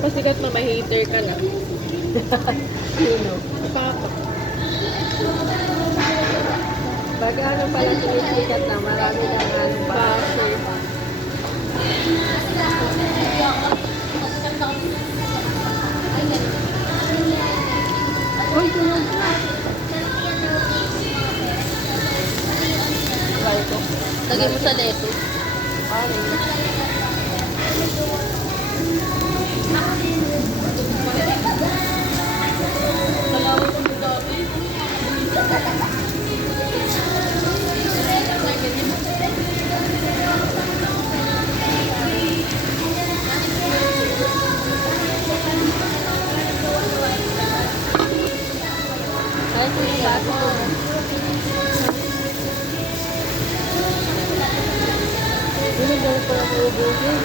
magpapasikat na may hater ka na. Sino? Papa. Pag ano pala sumisikat na, marami na ano pa. Basher. Uy, tunog na. Try ko. Lagay mo sa lettuce. Kahit yung baso. Hindi daw ko lang ubusin.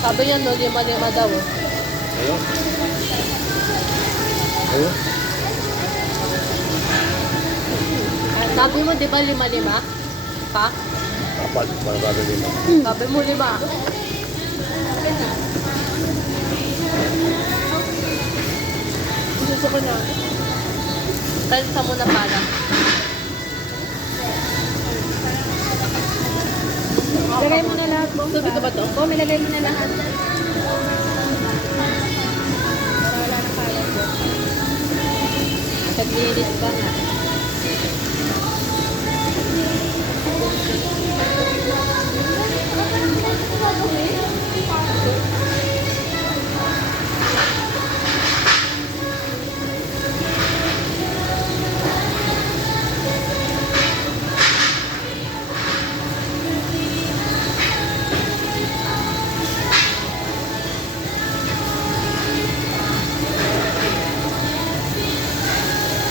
Sabi niya, no, lima-lima daw. Ayun. Ayun. Sabi mo, di ba lima-lima? Pa? Apat. Para bago lima. Sabi mo, lima. Gusto ko na. Kalsa mo na pala. Lagay mo na lahat, Bong. Sabi ko ba to? Bong, ilagay mo na lahat. Para wala na kaya ko. Naglinis pa nga.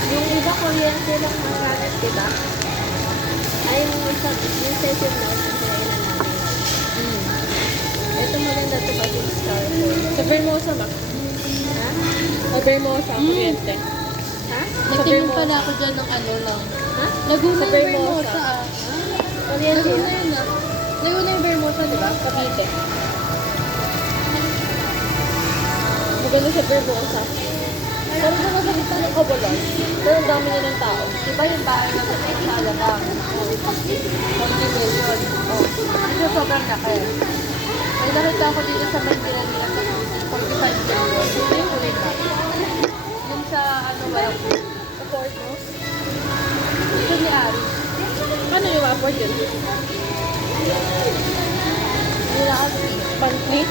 Yung iba kuryente lang ang gamit, diba? Ay, yung isa, yung session na, sinailan namin. Ito maganda ito kasi starter. Sa Vermosa ba? Ha? Sa Vermosa, kuryente. Ha? Nagtingin pala ako dyan ng ano lang. Ha? Laguna Sa yung Ah, Vermosa. Vermosa ah. Kuryente Laguna yun? yun ah. Laguna yung Vermosa, di ba? Cavite. Maganda sa Vermosa. Pero kung nasa gitna ng Obolon, pero ang dami niya ng tao. Diba yung bahay na sa Alabang? 40 million. Oh. Ito sobrang laki. May nakita ako dito sa Mandira nila sa 45 million. Hindi ko rin na. Yung sa ano, walang Sa Fort Knox. ito ni Ari. Ano yung afford yun? Nila Ari. Monthly?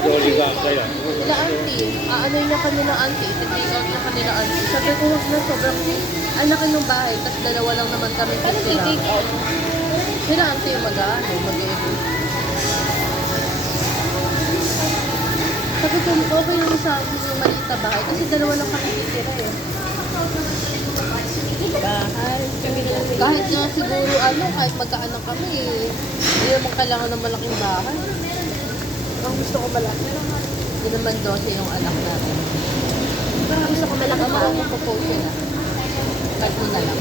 Jolly ka kaya. Nila auntie. Ano niya kanila auntie? Take out niya kanila auntie. Sabi ko, huwag na sobrang ang laki ng bahay, tapos dalawa lang naman kami Ano titira. take out? Sila auntie yung mag-ano, mag-edit. Sabi ko, okay yung sa akin yung maliit na bahay, kasi dalawa lang kami titira eh. Bahay. Kami na lang. Kahit nga siguro ano, kahit magkaanak kami eh. Hindi naman kailangan ng malaking bahay. Ang gusto ko malaki. Hindi naman 12 yung anak namin. Ang gusto ko malaki Ano pa. ang propose nila? Kahit mo na lang.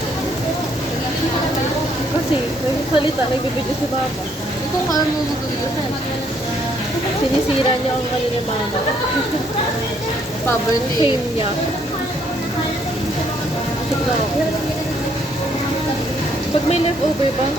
Kasi, nagsalita, nagbibideo si Mama. Ikaw nga ano mo gawin? Sinisira niya ang ano ni Mama. Poverty. Fame niya. Pag may leftover ba,